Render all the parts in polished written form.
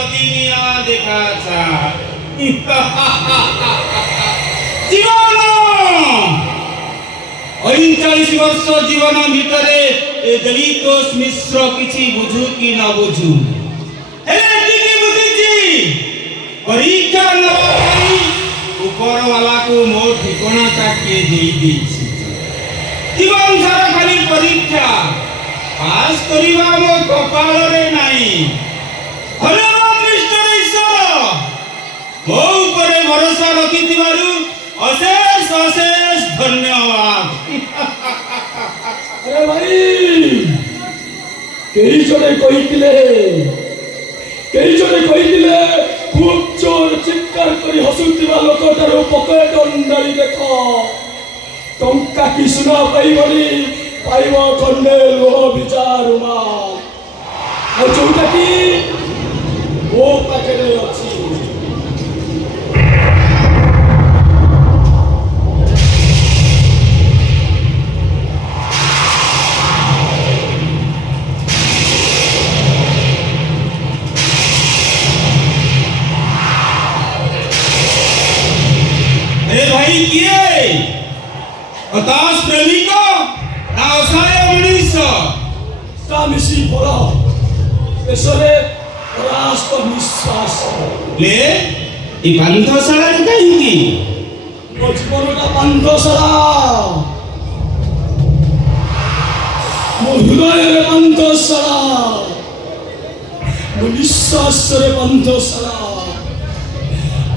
অদিনিয়া দেখা যায় জীবন ৪৯ ବର୍ଷ ଜୀବନ ଭିତରେ ଏ ଦଳିତୋଷ ମିଶ୍ର କିଛି ବୁଝୁ କି ନ ବୁଝୁ ହେଲେ ଏତିକି ବୁଝିଛି ପରୀକ୍ଷା ନେବା ପାଇଁ ଉପରବାଲାକୁ ମୋ ଠିକଣାଟା କିଏ ଦେଇଦେଇଛି ଜୀବନ ସାରା ଖାଲି ପରୀକ୍ଷା ପାସ୍ କରିବା ମୋ କପାଳରେ ନାହିଁ ଧନ୍ୟବାଦ ମିଷ୍ଟର ଈଶ୍ୱର ମୋ ଉପରେ ଭରସା ରଖିଥିବାରୁ ଅଶେଷ ଅଶେଷ ଧନ୍ୟବାଦ अरे भाई कई जने कहिथिले खूब जोर चित्कार करी हसुथिबा लोकटारो पकेट अंडाई देख टंका कि सुना पाइबनी पाइब खंडे लोह विचारुमा आ जोटा कि ओ पाखरे अछि हताश प्रेमिक ना असहाय मनीष मिशी बड़ देशरे राष्ट्र निश्वास ले ई पांथशाला रे काहींकी मो जीवनटा पांथशाला मो हृदय रे पांथशाला मो निश्वास रे पांथशाला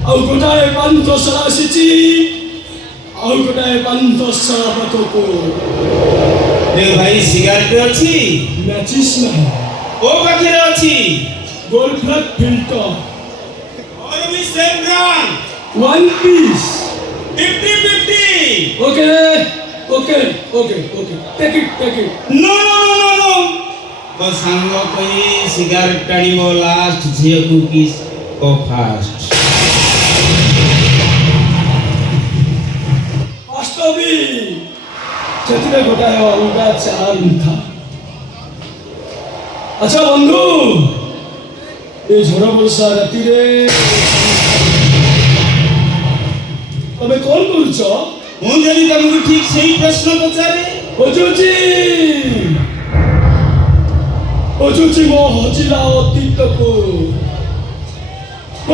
आ गोटाए पांथशाला आसीची ଆଉ ଗୋଟାଏ ପାନ୍ଥଶାଳା ପାଖକୁ रे भाई सिगारेट अछि ମ୍ୟାଚିସ୍ ନାହିଁ ओ पाखरे अछि गोल्डफ्लैग फिल्टर और भी same brand one piece 50-50 okay okay okay okay take it no तो संग कही सिगारेट टाणिबो लास्ट झियो को किस ओ फास्ट वास्तवी चतुरे गोटाए अलगा चाल था अच्छा बंधु ये झड़ वर्षा राति रे तबे कौन बोलछ मु जनी तुमको ठीक सही प्रश्न पचारे ओजुची मो हजिला अतीत को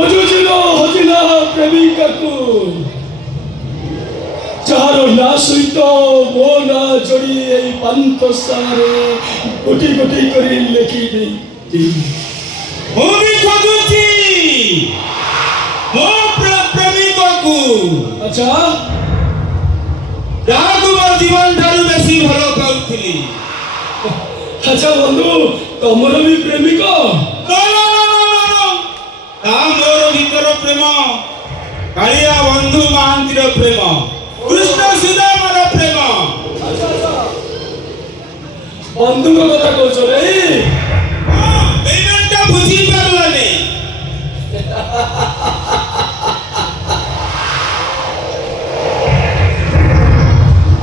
ओजुची मो हजिला प्रेमिका को चारो ना सहित मो ना जोड़ी एई पांथशालारे गोटी गोटी करी लेखि देई मु भी खोजुची मो प्रेमिका को अच्छा जागु मो जीवन ठारू बेसी भलो पाउथिली अच्छा बंधु तमर भी प्रेमिक नो ता मोर भीतर प्रेम कालिया बंधु महांतीर प्रेम कृष्ण सुदामार प्रेम बंधु को कथा कहछ रे पेमेंट बुझी पारलानी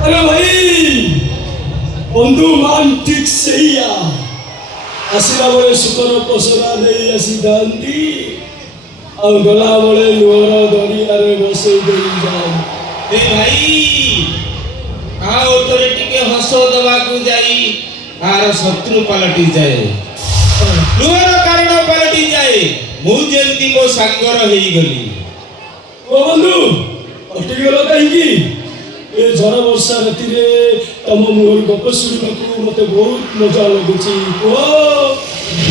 अरे भाई बंधु मान ठीक सहीया आसिला बळे सुकर पसरा नहीं आसी दांती आ गला बळे लोरा दरिया रे बसे देई जाए ए भाई आ ऑथोरिटी के हसो दवा को जाई आर शत्रु पलटी जाए लोर कारण पलटी जाए मु जेंती मो सांगर हेई गली ओ बंधु अटकी गलो काई की ए झड़ वर्षा राति रे तम मोर गप सुनिबाकू मते बहुत मजा लगुची ओ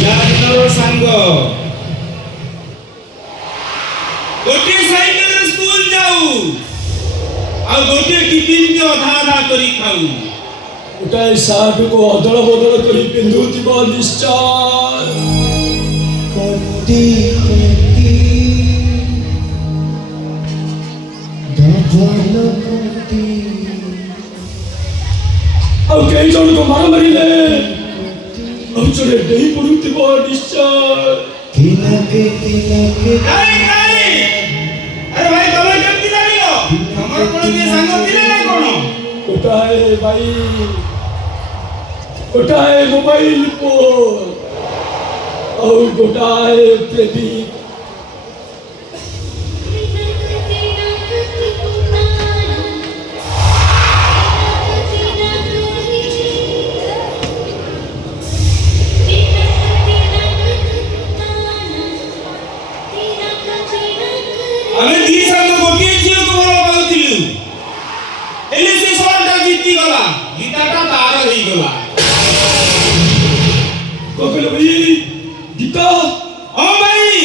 यार सांग गोटे साइकिल रे स्कूल जाऊ आ गोटे टिफिन के आधा आधा करी खाऊ गोटाए सार्ट को अदल बदल करी पिंधुथिब निश्चय कटी कटी डबल कटी आ कई जन को मार मारिले आ चले देई पडुथिब निश्चय तिलके नहीं अरे भाई तमे केमती लागिलो हमर कोन के संग दिले ना कोन गोटाए मोबाइल को ଆଉ ଗୋଟାଏ ପ୍ରଦୀପ। ଆମେ ଦି ସାଙ୍ଗ ଗୋଟିଏ ଝିଅକୁ ଭଲ ପାଉଥିଲୁ, ହେଲେ ସେ ସହରଟା ଜିତିଗଲା, ଗୀତାଟା ତାର ହେଇଗଲା। କହିଲେ ଭାଇ ଗୀତା? ହଁ ଭାଇ,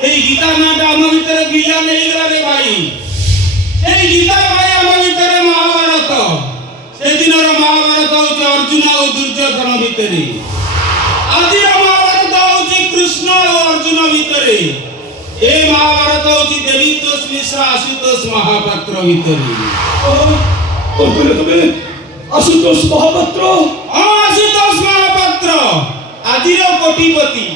ସେଇ ଗୀତା ନାଁଟା ଆମ ଭିତରେ ବିଲାନ ହେଇଗଲା ରେ ଭାଇ। ସେଇ ଗୀତା ଭାଇ ଆମ ଭିତରେ ମହାଭାରତ। ସେଦିନର ମହାଭାରତ ହଉଛି ଅର୍ଜୁନ ଓ ଦୁର୍ଯ୍ୟୋଧନ ଭିତରେ, ଆଜିର ମହାଭାରତ ହଉଛି କୃଷ୍ଣ ଓ ଅର୍ଜୁନ ଭିତରେ, ଏ ମହାଭାରତ ହଉଛି ଦେବୀତୋଷ ମିଶ୍ର ଆଶୁତୋଷ ମହାପାତ୍ର ଭିତରେ। କହିଲେ ତମେ ଆଶୁତୋଷ ମହାପାତ୍ର? ହଁ, ଆଶୁତୋଷ ମହାପାତ୍ର, ଆଜିର କୋଟିପତି।